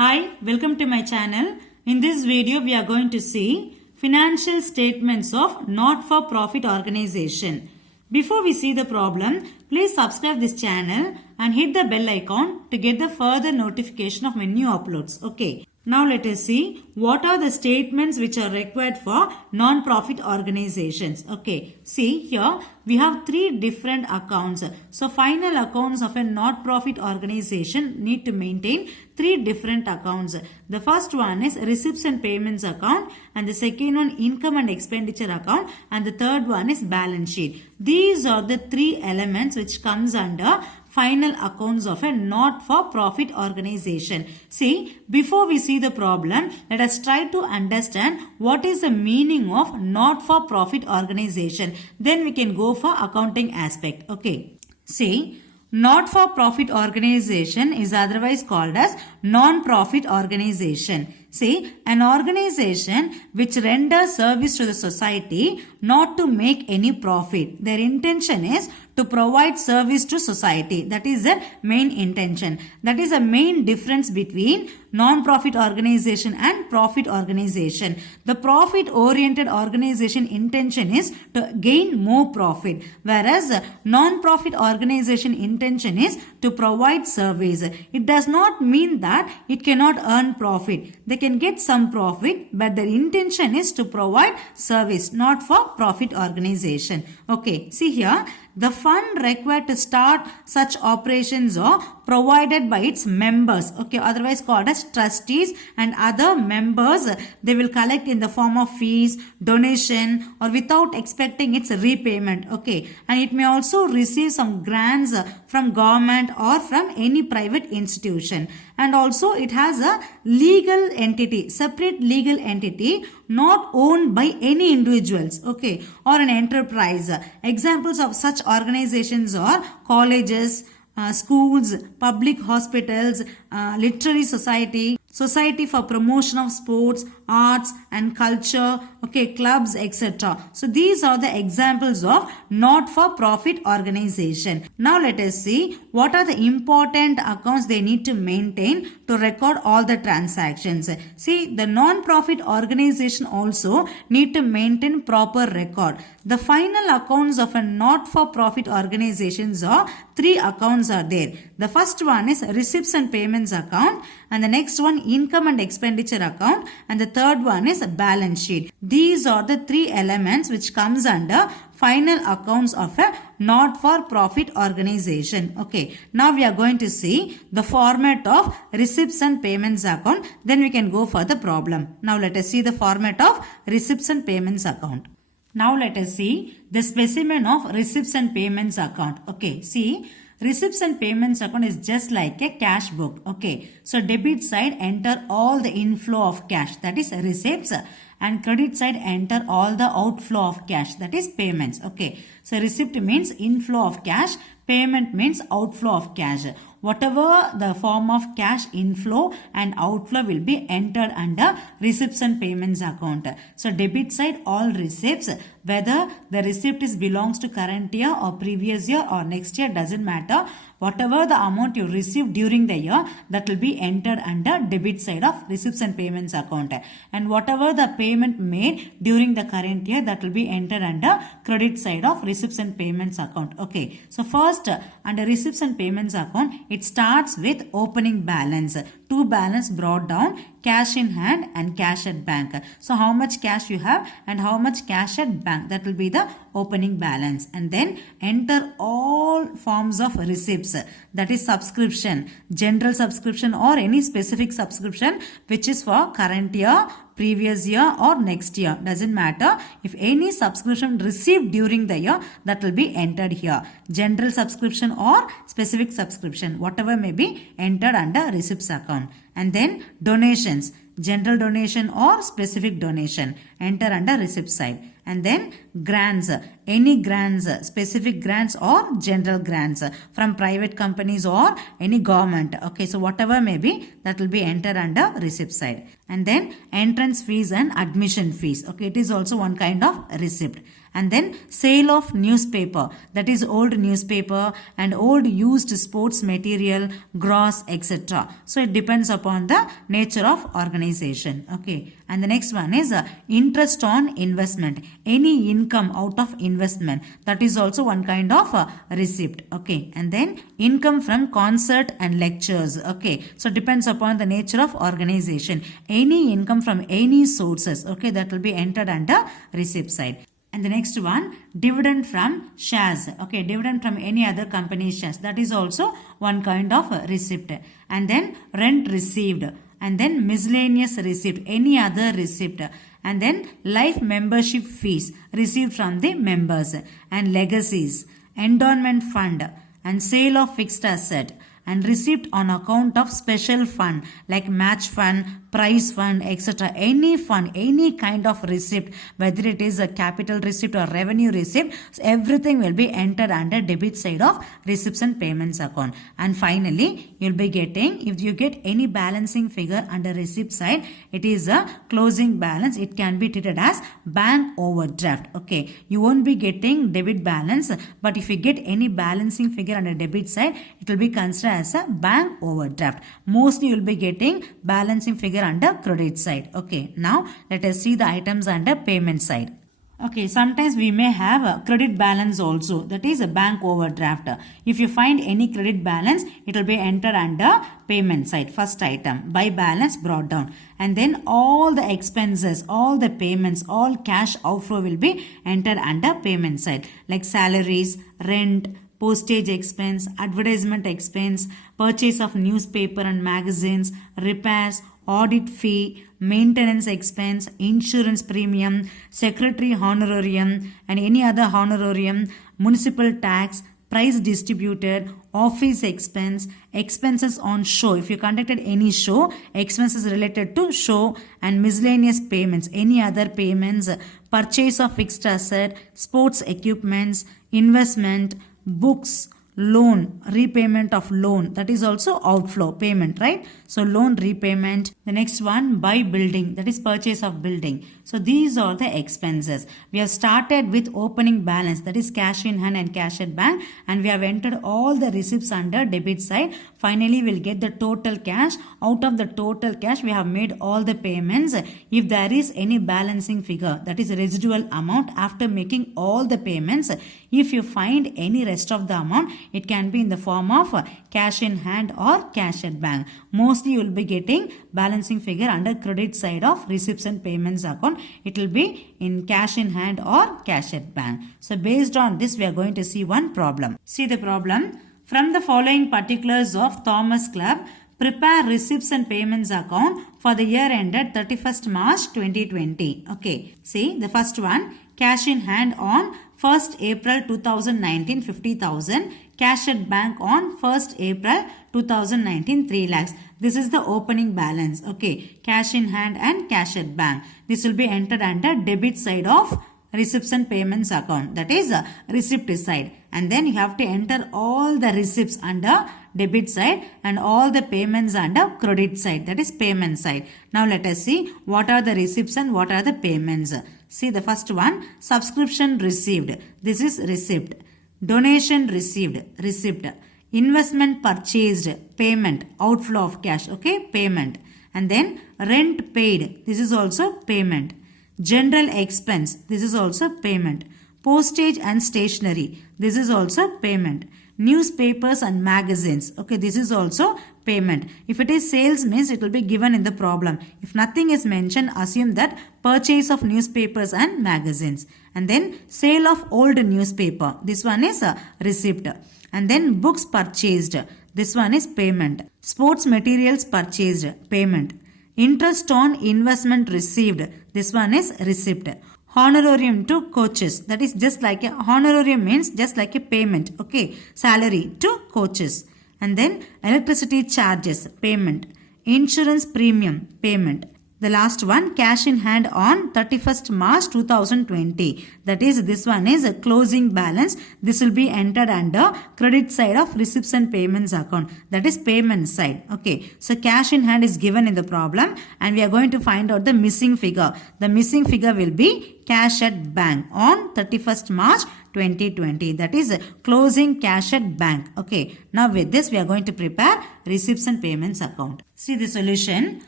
Hi, welcome to my channel. In this video, we are going to see financial statements of not-for-profit organization. Before we see the problem, please subscribe this channel and hit the bell icon to get the further notification of my new uploads. Okay. Now let us see what are the statements which are required for non-profit organizations. Okay, see here we have three different accounts. So final accounts of a not-profit organization need to maintain three different accounts. The first one is receipts and payments account, and the second one income and expenditure account, and the third one is balance sheet. These are the three elements which comes under final accounts of a not-for-profit organization. See, before we see the problem, let us try to understand what is the meaning of not-for-profit organization. Then we can go for accounting aspect. Okay. See, not-for-profit organization is otherwise called as non-profit organization. See, an organization which renders service to the society not to make any profit. Their intention is to provide service to society. That is their main intention. That is the main difference between non-profit organization and profit organization. The profit-oriented organization intention is to gain more profit, whereas non-profit organization intention is to provide service. It does not mean that it cannot earn profit. They can get some profit, but their intention is to provide service, not for profit organization. Okay, see here, the fund required to start such operations are provided by its members, okay, otherwise called as trustees, and other members they will collect in the form of fees, donation, or without expecting its repayment, okay, and it may also receive some grants from government or from any private institution. And also it has a legal entity, separate legal entity, not owned by any individuals, okay, or an enterprise. Examples of such organizations are colleges, schools, public hospitals, literary society, society for promotion of sports, arts and culture, okay, clubs, etc. So these are the examples of not-for-profit organization. Now let us see what are the important accounts they need to maintain to record all the transactions. See, the non-profit organization also need to maintain proper record. The final accounts of a not-for-profit organizations are three accounts are there. The first one is receipts and payments account, and the next one income and expenditure account, and the third one is a balance sheet. These are the three elements which comes under final accounts of a not-for-profit organization. Okay, now we are going to see the format of receipts and payments account. Then we can go for the problem. Now let us see the format of receipts and payments account. Now let us see the specimen of receipts and payments account. Okay, see, receipts and payments account is just like a cash book. Okay, so debit side enter all the inflow of cash, that is receipts, and credit side enter all the outflow of cash, that is payments. Okay, so receipt means inflow of cash, payment means outflow of cash. Whatever the form of cash inflow and outflow will be entered under receipts and payments account. So debit side all receipts, whether the receipt is belongs to current year or previous year or next year, doesn't matter. Whatever the amount you received during the year, that will be entered under debit side of receipts and payments account. And whatever the payment made during the current year, that will be entered under credit side of receipts and payments account. Okay, so first under receipts and payments account, it starts with opening balance. Two balance brought down, cash in hand and cash at bank. So how much cash you have and how much cash at bank, that will be the opening balance. And then enter all forms of receipts, that is subscription, general subscription or any specific subscription which is for current year, previous year or next year, doesn't matter. If any subscription received during the year, that will be entered here. General subscription or specific subscription, whatever may be entered under receipts account. And then donations, general donation or specific donation. enter under receipt side. And then grants, any grants, specific grants or general grants from private companies or any government. Okay, so whatever may be, that will be entered under receipt side. And then entrance fees and admission fees. Okay, it is also one kind of receipt. And then sale of newspaper, that is old newspaper and old used sports material, gross, etc. So it depends upon the nature of organization. Okay, and the next one is interest on investment, any income out of investment, that is also one kind of receipt. Okay, and then income from concert and lectures. Okay, so depends upon the nature of organization, any income from any sources. Okay, that will be entered under receipt side. And the next one, dividend from shares. Okay, dividend from any other company shares. That is also one kind of receipt. And then rent received. And then miscellaneous receipt, any other receipt. And then life membership fees received from the members. And legacies, endowment fund, and sale of fixed asset. And receipt on account of special fund like match fund, prize fund, etc. Any fund, any kind of receipt, whether it is a capital receipt or revenue receipt, so everything will be entered under debit side of receipts and payments account. And finally, you'll be getting, if you get any balancing figure under receipt side, it is a closing balance. It can be treated as bank overdraft. Okay, you won't be getting debit balance, but if you get any balancing figure under debit side, it will be considered as a bank overdraft. Mostly you will be getting balancing figure under credit side. Okay, now let us see the items under payment side. Okay, sometimes we may have a credit balance also, that is a bank overdraft. If you find any credit balance, it will be entered under payment side. First item, by balance brought down. And then all the expenses, all the payments, all cash outflow will be entered under payment side, like salaries, rent, postage expense, advertisement expense, purchase of newspaper and magazines, repairs, audit fee, maintenance expense, insurance premium, secretary honorarium and any other honorarium, municipal tax, price distributed, office expense, expenses on show. If you conducted any show, expenses related to show, and miscellaneous payments, any other payments, purchase of fixed asset, sports equipments, investment, books, loan, repayment of loan, that is also outflow payment, right? So loan repayment. The next one, buy building, that is purchase of building. So these are the expenses. We have started with opening balance, that is cash in hand and cash at bank, and we have entered all the receipts under debit side. Finally, we'll get the total cash. Out of the total cash, we have made all the payments. If there is any balancing figure, that is residual amount after making all the payments, if you find any rest of the amount, it can be in the form of cash in hand or cash at bank. Mostly you will be getting balancing figure under credit side of receipts and payments account. It will be in cash in hand or cash at bank. So based on this, we are going to see one problem. See the problem. From the following particulars of Thomas Club, prepare receipts and payments account for the year ended 31st March 2020. Okay, see the first one, cash in hand on 1st April 2019 50,000, cash at bank on 1st April 2019 3 lakhs. This is the opening balance. Okay, cash in hand and cash at bank. This will be entered under debit side of receipts and payments account, that is receipt side. And then you have to enter all the receipts under debit side and all the payments under credit side, that is payment side. Now let us see what are the receipts and what are the payments. See the first one, subscription received. This is receipt. Donation received, receipt. Investment purchased, payment, outflow of cash, okay, payment. And then rent paid, this is also payment. General expense, this is also payment. Postage and stationery, this is also payment. Newspapers and magazines, okay, this is also payment. If it is sales means it will be given in the problem. If nothing is mentioned, assume that purchase of newspapers and magazines. And then sale of old newspaper, this one is a receipt. And then books purchased, this one is payment. Sports materials purchased, payment. Interest on investment received, this one is receipt. Honorarium to coaches, that is just like a honorarium means just like a payment, okay, salary to coaches. And then electricity charges, payment. Insurance premium, payment. The last one, cash in hand on 31st March 2020. That is, this one is a closing balance. This will be entered under credit side of receipts and payments account. That is payment side. Okay. So cash in hand is given in the problem and we are going to find out the missing figure. The missing figure will be cash at bank on 31st March 2020. That is closing cash at bank. Okay. Now with this we are going to prepare receipts and payments account. See the solution.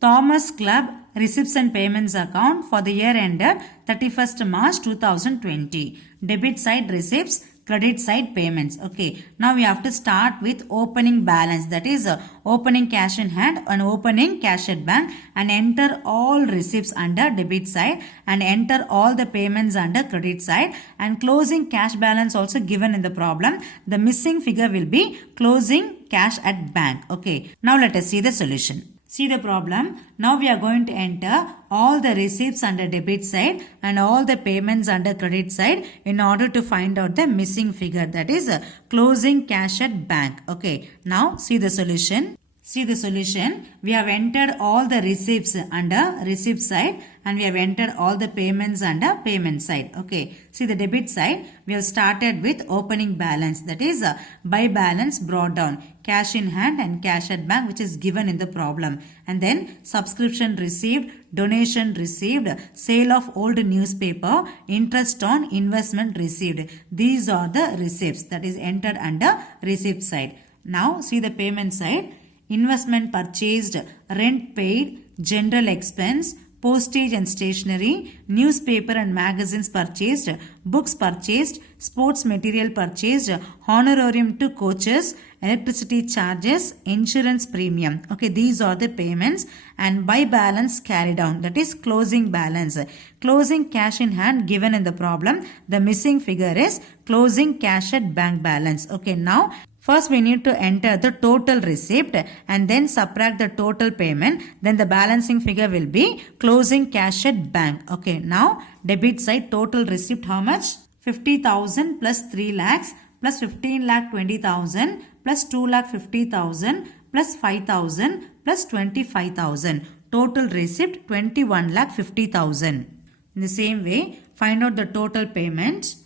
Thomas Club receipts and payments account for the year ended 31st March 2020. Debit side receipts, credit side payments. Okay. Now we have to start with opening balance. That is opening cash in hand and opening cash at bank and enter all receipts under debit side and enter all the payments under credit side and closing cash balance also given in the problem. The missing figure will be closing cash at bank. Okay. Now let us see the solution. See the problem. Now we are going to enter all the receipts under debit side and all the payments under credit side in order to find out the missing figure. That is closing cash at bank. Okay. Now see the solution. See the solution. We have entered all the receipts under receipt side and we have entered all the payments under payment side. Okay. See the debit side. We have started with opening balance. That is by balance brought down. Cash in hand and cash at bank which is given in the problem. And then subscription received, donation received, sale of old newspaper, interest on investment received. These are the receipts that is entered under receipt side. Now see the payment side. Investment purchased, rent paid, general expense, postage and stationery, newspaper and magazines purchased, books purchased, sports material purchased, honorarium to coaches, electricity charges, insurance premium. Okay, these are the payments and by balance carried down. That is closing balance. Closing cash in hand given in the problem. The missing figure is closing cash at bank balance. Okay, now first we need to enter the total receipt and then subtract the total payment. Then the balancing figure will be closing cash at bank. Okay, now debit side total receipt how much? 50,000 plus 3 lakhs plus 15 lakh 20,000 plus 2 lakh 50,000 plus 5,000 plus 25,000. Total receipt 21 lakh 50,000. In the same way, find out the total payment.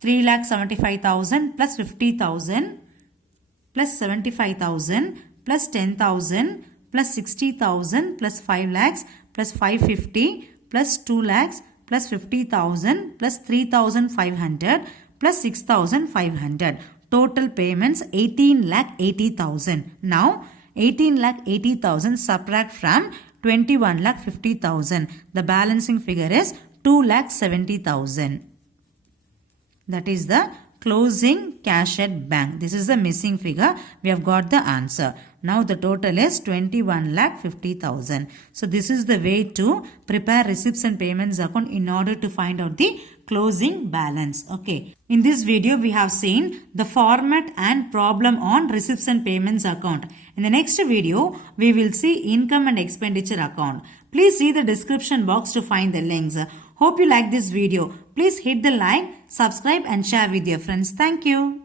3 lakh 75,000 plus 50,000 plus 75,000 plus 10,000 plus 60,000 plus 5 lakhs plus 550 plus 2 lakhs plus 50,000 plus 3,500 plus 6,500. Total payments 18 lakh 80,000. Now 18 lakh 80,000 subtract from 21 lakh 50,000. The balancing figure is 2 lakh 70,000. That is the closing cash at bank. This is the missing figure. We have got the answer. Now the total is 21 lakh 50,000. So this is the way to prepare receipts and payments account in order to find out the closing balance. Okay. In this video we have seen the format and problem on receipts and payments account. In the next video we will see income and expenditure account. Please see the description box to find the links. Hope you like this video. Please hit the like, subscribe and share with your friends. Thank you.